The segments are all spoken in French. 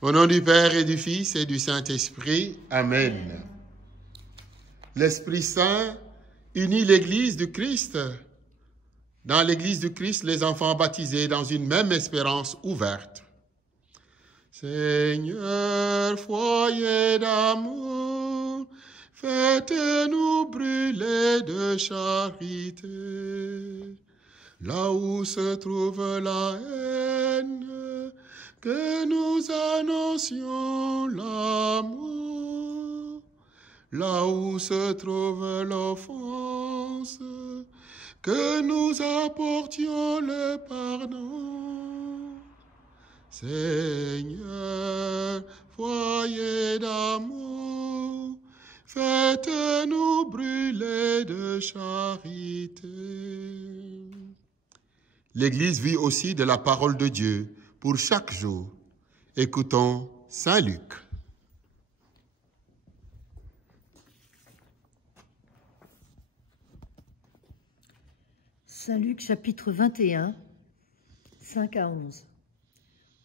Au nom du Père et du Fils et du Saint-Esprit. Amen. L'Esprit Saint unit l'Église du Christ. Dans l'Église du Christ, les enfants baptisés dans une même espérance ouverte. Seigneur, foyer d'amour, faites-nous brûler de charité. Là où se trouve la haine, que nous annoncions l'amour. Là où se trouve l'offense, que nous apportions le pardon. Seigneur, foyer d'amour, faites-nous brûler de charité. L'Église vit aussi de la parole de Dieu pour chaque jour. Écoutons Saint Luc. Saint Luc chapitre 21, 5 à 11.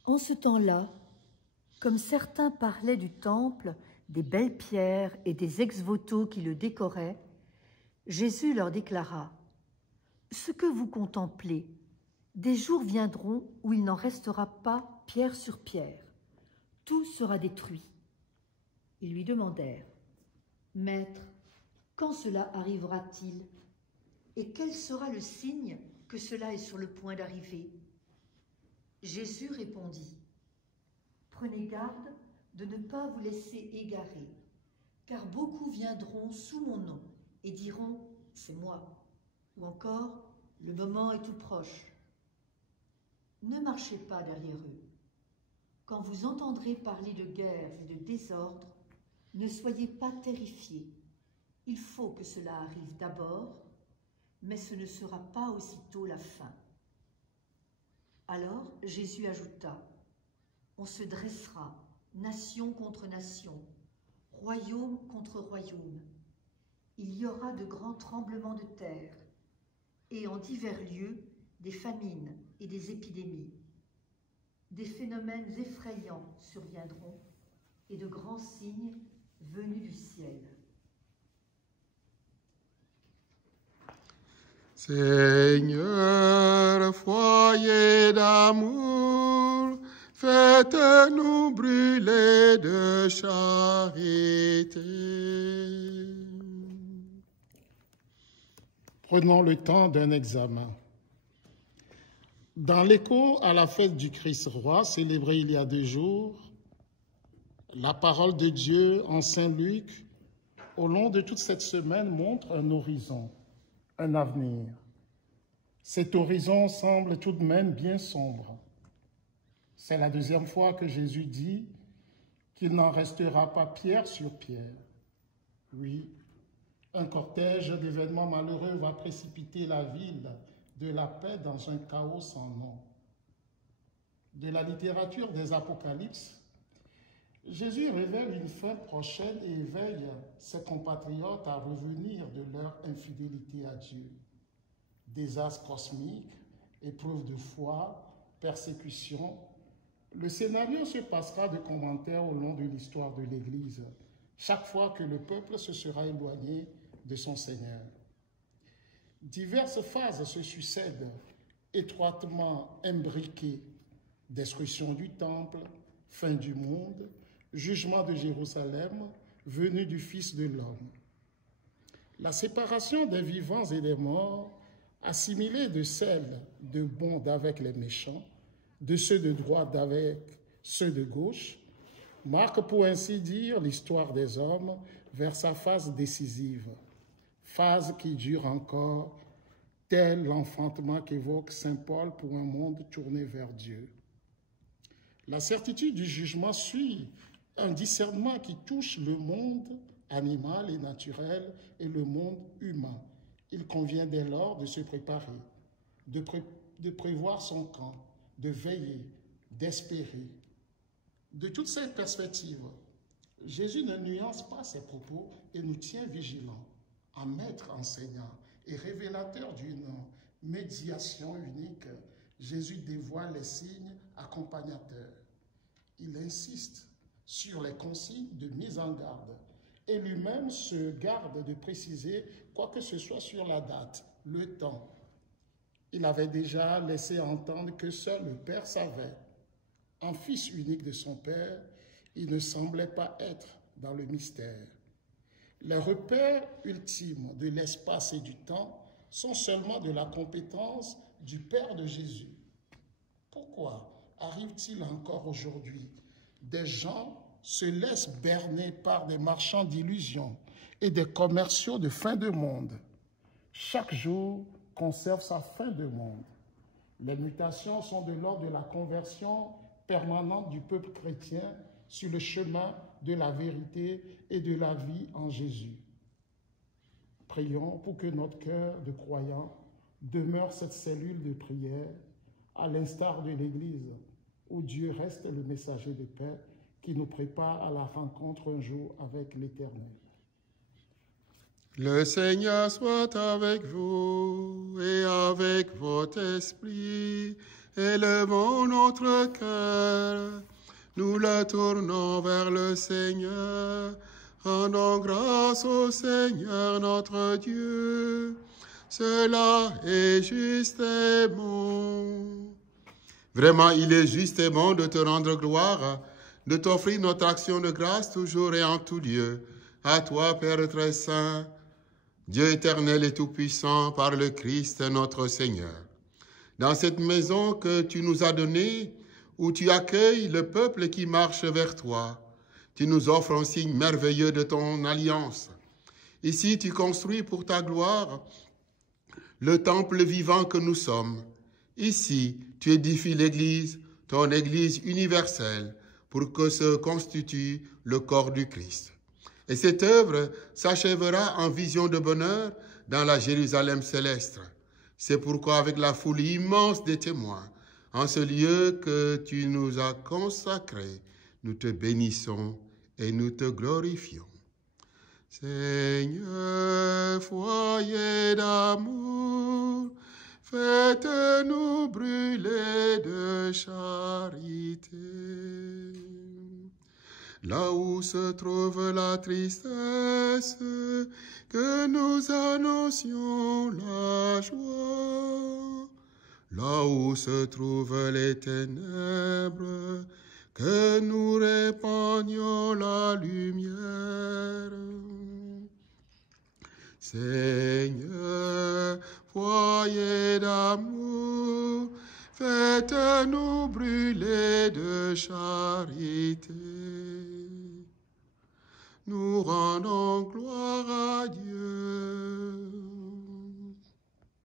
En ce temps-là, comme certains parlaient du temple, des belles pierres et des ex-voto qui le décoraient, Jésus leur déclara : « Ce que vous contemplez, des jours viendront où il n'en restera pas pierre sur pierre. Tout sera détruit. » Ils lui demandèrent : « Maître, quand cela arrivera-t-il ? Et quel sera le signe que cela est sur le point d'arriver ? » Jésus répondit : « Prenez garde de ne pas vous laisser égarer, car beaucoup viendront sous mon nom et diront : c'est moi, ou encore le moment est tout proche. Ne marchez pas derrière eux. Quand vous entendrez parler de guerre et de désordre, ne soyez pas terrifiés. Il faut que cela arrive d'abord, mais ce ne sera pas aussitôt la fin. » Alors Jésus ajouta : « On se dressera, nation contre nation, royaume contre royaume. Il y aura de grands tremblements de terre, et en divers lieux des famines et des épidémies. Des phénomènes effrayants surviendront, et de grands signes venus du ciel. » Seigneur, foyer d'amour, faites-nous brûler de charité. Prenons le temps d'un examen. Dans l'écho à la fête du Christ roi, célébrée il y a 2 jours, la parole de Dieu en Saint Luc, au long de toute cette semaine, montre un horizon, un avenir. Cet horizon semble tout de même bien sombre. C'est la 2e fois que Jésus dit qu'il n'en restera pas pierre sur pierre. Oui, un cortège d'événements malheureux va précipiter la ville de la paix dans un chaos sans nom. De la littérature des Apocalypses, Jésus révèle une fin prochaine et éveille ses compatriotes à revenir de leur infidélité à Dieu. Désastres cosmiques, épreuves de foi, persécutions. Le scénario se passera de commentaires au long de l'histoire de l'Église, chaque fois que le peuple se sera éloigné de son Seigneur. Diverses phases se succèdent, étroitement imbriquées: destruction du temple, fin du monde, jugement de Jérusalem, venue du Fils de l'homme. La séparation des vivants et des morts, assimilée de celle de bons avec les méchants, de ceux de droite avec ceux de gauche, marque pour ainsi dire l'histoire des hommes vers sa phase décisive, phase qui dure encore, tel l'enfantement qu'évoque saint Paul pour un monde tourné vers Dieu. La certitude du jugement suit un discernement qui touche le monde animal et naturel et le monde humain. Il convient dès lors de se préparer, de prévoir son camp, de veiller, d'espérer. De toute cette perspective, Jésus ne nuance pas ses propos et nous tient vigilants, en maître enseignant et révélateur d'une médiation unique. Jésus dévoile les signes accompagnateurs. il insiste sur les consignes de mise en garde. Et lui-même se garde de préciser quoi que ce soit sur la date, le temps. Il avait déjà laissé entendre que seul le Père savait. En fils unique de son Père, il ne semblait pas être dans le mystère. Les repères ultimes de l'espace et du temps sont seulement de la compétence du Père de Jésus. Pourquoi arrive-t-il encore aujourd'hui? Des gens se laissent berner par des marchands d'illusions et des commerciaux de fin de monde. Chaque jour conserve sa fin de monde. Les mutations sont de l'ordre de la conversion permanente du peuple chrétien sur le chemin de la vérité et de la vie en Jésus. Prions pour que notre cœur de croyant demeure cette cellule de prière, à l'instar de l'Église, où Dieu reste le messager de paix qui nous prépare à la rencontre un jour avec l'Éternel. Le Seigneur soit avec vous et avec votre esprit. Élevons notre cœur, nous le tournons vers le Seigneur. Rendons grâce au Seigneur notre Dieu. Cela est juste et bon. Vraiment, il est juste et bon de te rendre gloire, de t'offrir notre action de grâce toujours et en tout lieu. À toi, Père très saint, Dieu éternel et tout-puissant, par le Christ notre Seigneur. Dans cette maison que tu nous as donnée, où tu accueilles le peuple qui marche vers toi, tu nous offres un signe merveilleux de ton alliance. Ici, tu construis pour ta gloire le temple vivant que nous sommes. Ici, tu édifies l'Église, ton Église universelle, pour que se constitue le corps du Christ. Et cette œuvre s'achèvera en vision de bonheur dans la Jérusalem céleste. C'est pourquoi, avec la foule immense des témoins, en ce lieu que tu nous as consacré, nous te bénissons et nous te glorifions. Seigneur, foyer d'amour, faites-nous brûler de charité. Là où se trouve la tristesse, que nous annoncions la joie. Là où se trouvent les ténèbres, que nous répandions la lumière. Seigneur, foyer d'amour, faites-nous brûler de charité. Nous rendons